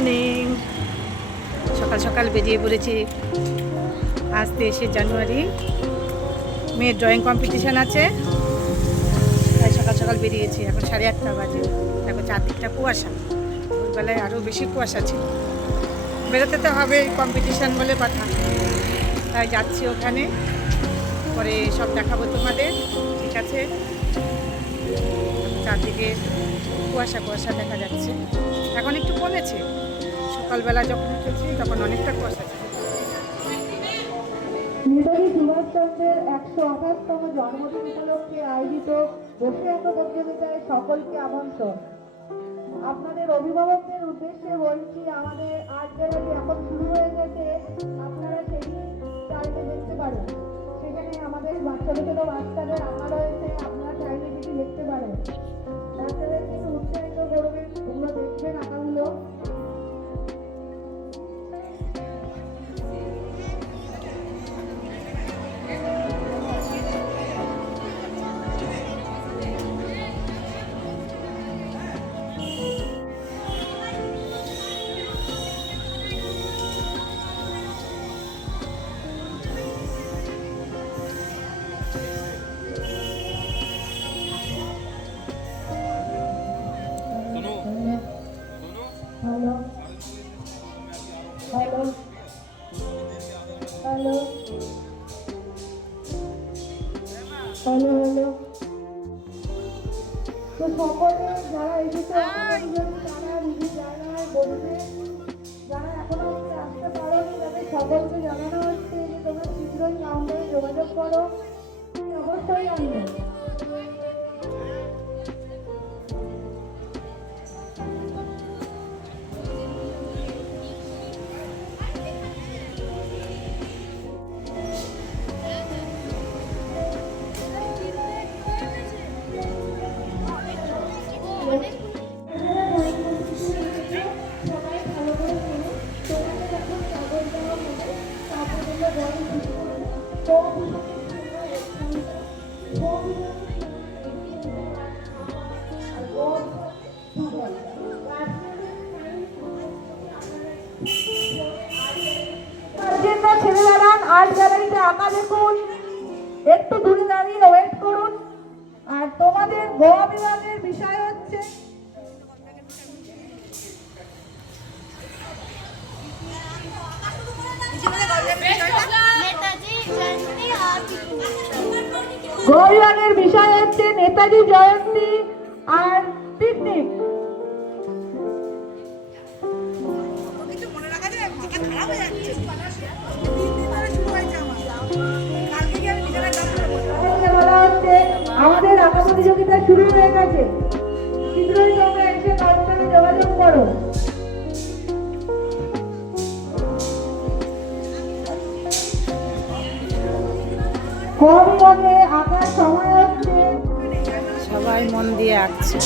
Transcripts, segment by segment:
Morning সকাল সকাল বেরিয়ে পড়েছি। আজ তেইশে জানুয়ারি। মেয়ের ড্রয়িং কম্পিটিশান আছে। তাই সকাল সকাল বেরিয়েছি। এখন সাড়ে আটটা বাজে। দেখো চারদিকটা কুয়াশা। ভোরবেলায় আরও বেশি কুয়াশা ছিল। বেরোতে তো হবে কম্পিটিশান বলে কথা। তাই যাচ্ছি ওখানে। পরে সব দেখাবো তোমাদের। ঠিক আছে? চারদিকে কুয়াশা কুয়াশা দেখা যাচ্ছে। এখন একটু কমেছে। সকালবেলা যখন উঠেছি, তখন অনেকটা কুয়াশা ছিল। নেতাজি সুভাষচন্দ্রের একশো আঠাশতম জন্মদিন উপলক্ষে আয়োজিত বসে আঁকা প্রতিযোগিতায় সকলকে আমন্ত্রণ। আপনাদের অভিভাবকদের উদ্দেশ্যে বলছি, আমাদের আর্ট গ্যালারি এখন শুরু হয়ে গেছে। আপনারা সেই চাইলে দেখতে পারেন। সেখানে আমাদের বাচ্চা ছোট বাচ্চাদের আঁকা রয়েছে। আপনারা চাইলে কিছু দেখতে পারেন। বাচ্চাদেরকে উৎসাহিত করবেন তোমরা দেখবেন আঁকাগুলো সকলকে জানানো হচ্ছে যে তোমরা শীঘ্রই আমাদের যোগাযোগ করো। অবশ্যই আনবে আর্ট গ্যালারিতে আঁকা দেখুন, একটু দূরে দাঁড়িয়ে ওয়েট করুন। আর তোমাদের গোয়া বিভাগের বিষয় হচ্ছে, গোয়া বিষয় হচ্ছে নেতাজি জয়ন্তী আর পিকনিক। তাহলে প্রতিযোগিতা শুরু হয়ে গেছে। শীঘ্রই তোমরা এসে সাথে যোগাযোগ করো। কম মনে আঁকার সময় হচ্ছে। সবাই মন দিয়ে আঁকছে।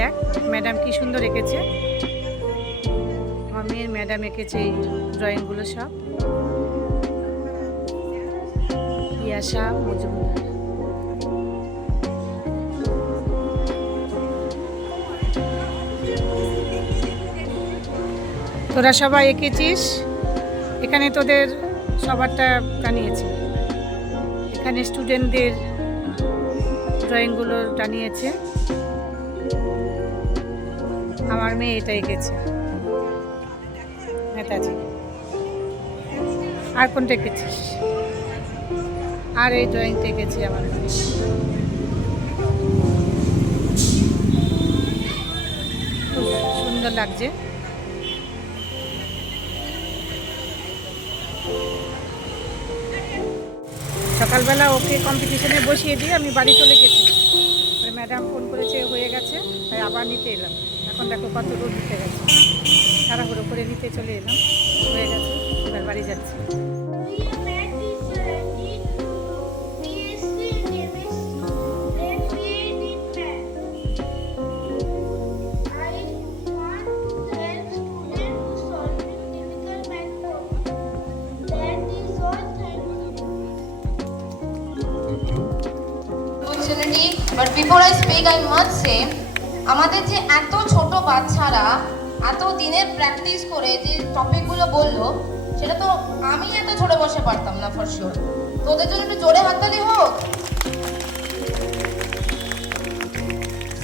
দেখ ম্যাডাম কি সুন্দর এঁকেছে। আমার ম্যাডাম এঁকেছে এই ড্রয়িংগুলো সব। পিয়াসা মজুমদার। তোরা সবাই এঁকেছিস? এখানে তোদের সবারটা টানিয়েছে। এখানে স্টুডেন্টদের ড্রয়িংগুলো টানিয়েছে। আমার মেয়ে এটা এঁকেছে নেতাজি আর কোনটা এঁকেছিস আর এই ড্রয়িংটা এঁকেছি আমার সুন্দর লাগছে। সকালবেলা ওকে কম্পিটিশনে বসিয়ে দিয়ে আমি বাড়ি চলে গেছি। ম্যাডাম ফোন করেছে, হয়ে গেছে, তাই আবার নিতে এলাম। এখন দেখো কত রোদ দিতে গেছে তাড়াহুড়ো করে নিতে চলে এলাম হয়ে গেছে এবার বাড়ি যাচ্ছি But before I speak, I must say, আমাদের যে এত ছোট বাচ্চারা এত দিনের প্র্যাকটিস করে যে টপিকগুলো বলল সেটা তো আমি এত ছোট বসে পারতাম না ফর শিওর তো ওদের জন্য একটু জোরে হাততালি হোক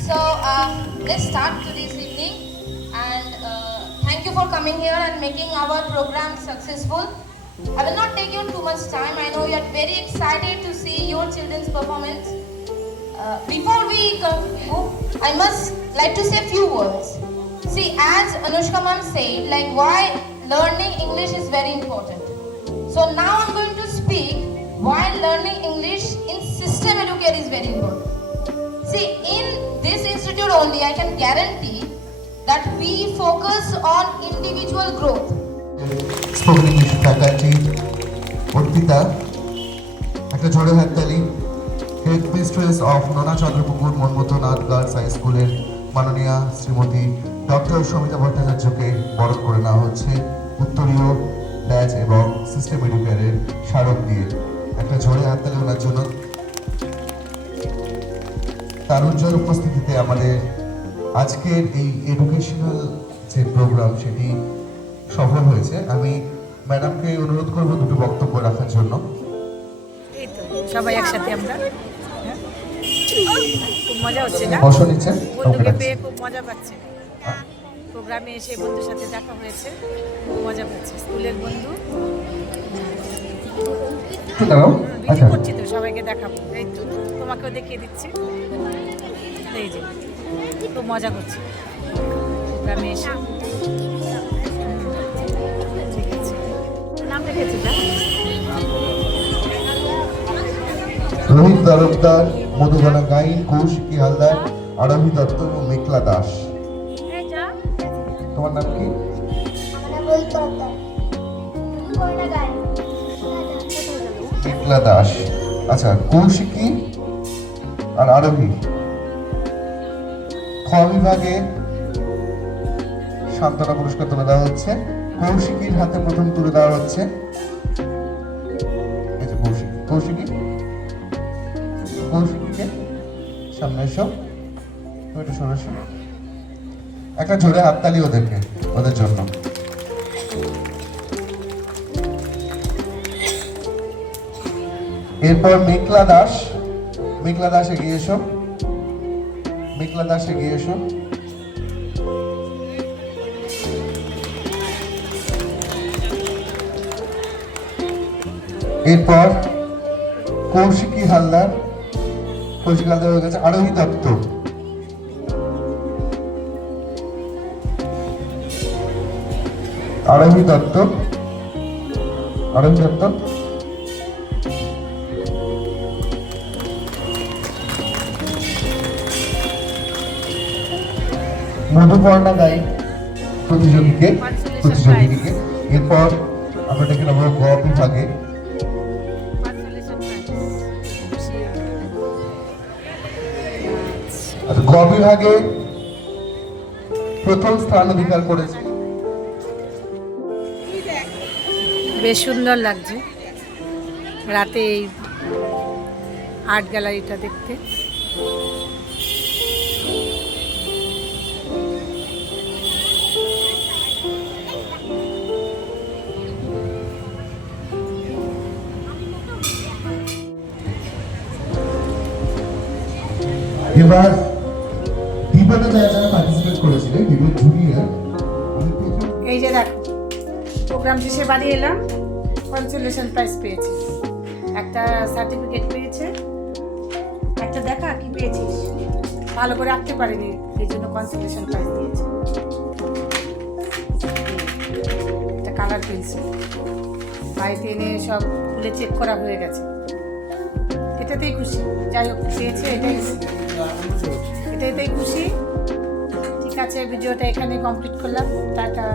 So uh, let's start today's evening and uh, thank you for coming here and making our program successful. I will not take you too much time. I know you are very excited to see your children's performance. Uh, before we continue, I must like to say a few words. See, as Anushka ma'am said, like why learning English is very important. So now I'm going to speak why learning English in system educate is very important. See, in this institute only, I can guarantee that we focus on individual growth. Spoken English faculty Arpita একটা ঝোড়ে হাততালি head mistress of নোনা চন্দ্রপুকুর মনমতনাথ girls high স্কুলের মাননীয়া Shrimati doctor Samita ভট্টাচার্যকে বরণ করে নেওয়া হচ্ছে উত্তরীয় ব্যাচ এবং সিস্টেম এডুকেয়ারের স্মারক দিয়ে। একটা ঝোড়ে হাততালি ওনার জন্য। তার উজ্জ্বল উপস্থিতিতে আমাদের আজকের এই এডুকেশনাল যে প্রোগ্রাম সেটি সফল হয়েছে। আমি ম্যাডামকে অনুরোধ করব দুটো বক্তব্য রাখার জন্য। সবাই একসাথে আমরা? খুব মজা হচ্ছে না? বসো নিচে বন্ধুকে পেয়ে খুব মজা পাচ্ছে। প্রোগ্রামে এসে বন্ধুর সাথে দেখা হয়েছে খুব মজা পাচ্ছে। স্কুলের বন্ধু। ভিডিও আচ্ছা। করছি তো সবাইকে দেখাবো। এই তো তোমাকেও দেখিয়ে দিচ্ছি। এই যে খুব মজা করছি। প্রোগ্রামে এসে। ঠিক আছে নাম রেখেছি না রোহিত তরফদার মধুবনা গাইন কৌশিকী হালদার আরবি দত্ত এবং মেঘলা দাস। তোমার নাম কি? মেঘলা দাস। আচ্ছা কৌশিকী আর আরবি? খ বিভাগে সান্ত্বনা পুরস্কার তুলে দেওয়া হচ্ছে। কৌশিকীর হাতে প্রথম তুলে দেওয়া হচ্ছে। এই যে কৌশিকী। কৌশিকী? কৌশিকীকে সামনে এসো। একটু সরাসরি একটা জোরে হাততালি ওদেরকে, ওদের জন্য। এরপর মেঘলা দাস মেঘলা দাস এগিয়ে এসো। মেঘলা দাস এগিয়ে এসো। এরপর কৌশিকী হালদার হালদার হয়ে গেছে আরোহী দত্ত আরোহী দত্ত আরোহী দত্ত মধুপর্ণা গাই প্রতিযোগীকে প্রতিযোগীকে এরপর আমরা ডেকে নেব গ বিভাগে গ বিভাগে প্রথম স্থান অধিকার করেছে। বেশ সুন্দর লাগছে। রাতে এই আর্ট গ্যালারিটা দেখতে। এবার যারা যারা পার্টিসিপেট করেছিলেন বিপদ জুনিয়র এই যে দেখো প্রোগ্রাম শেষে বাড়ি এলাম কনসোলেশন প্রাইজ পেয়েছি। একটা সার্টিফিকেট পেয়েছে, একটা দেখা কি পেয়েছিস ভালো করে আঁকতে পারিনি, এই জন্য কনসোলেশন প্রাইজ দিয়েছে। একটা কালার পেন্সিল বাড়িতে এনে সব খুলে চেক করা হয়ে গেছে। এটাতেই খুশি। যাই হোক, পেয়েছে, এটাই। এটাতেই খুশি ঠিক আছে ভিডিওটা এখানে কমপ্লিট করলাম। টাটা।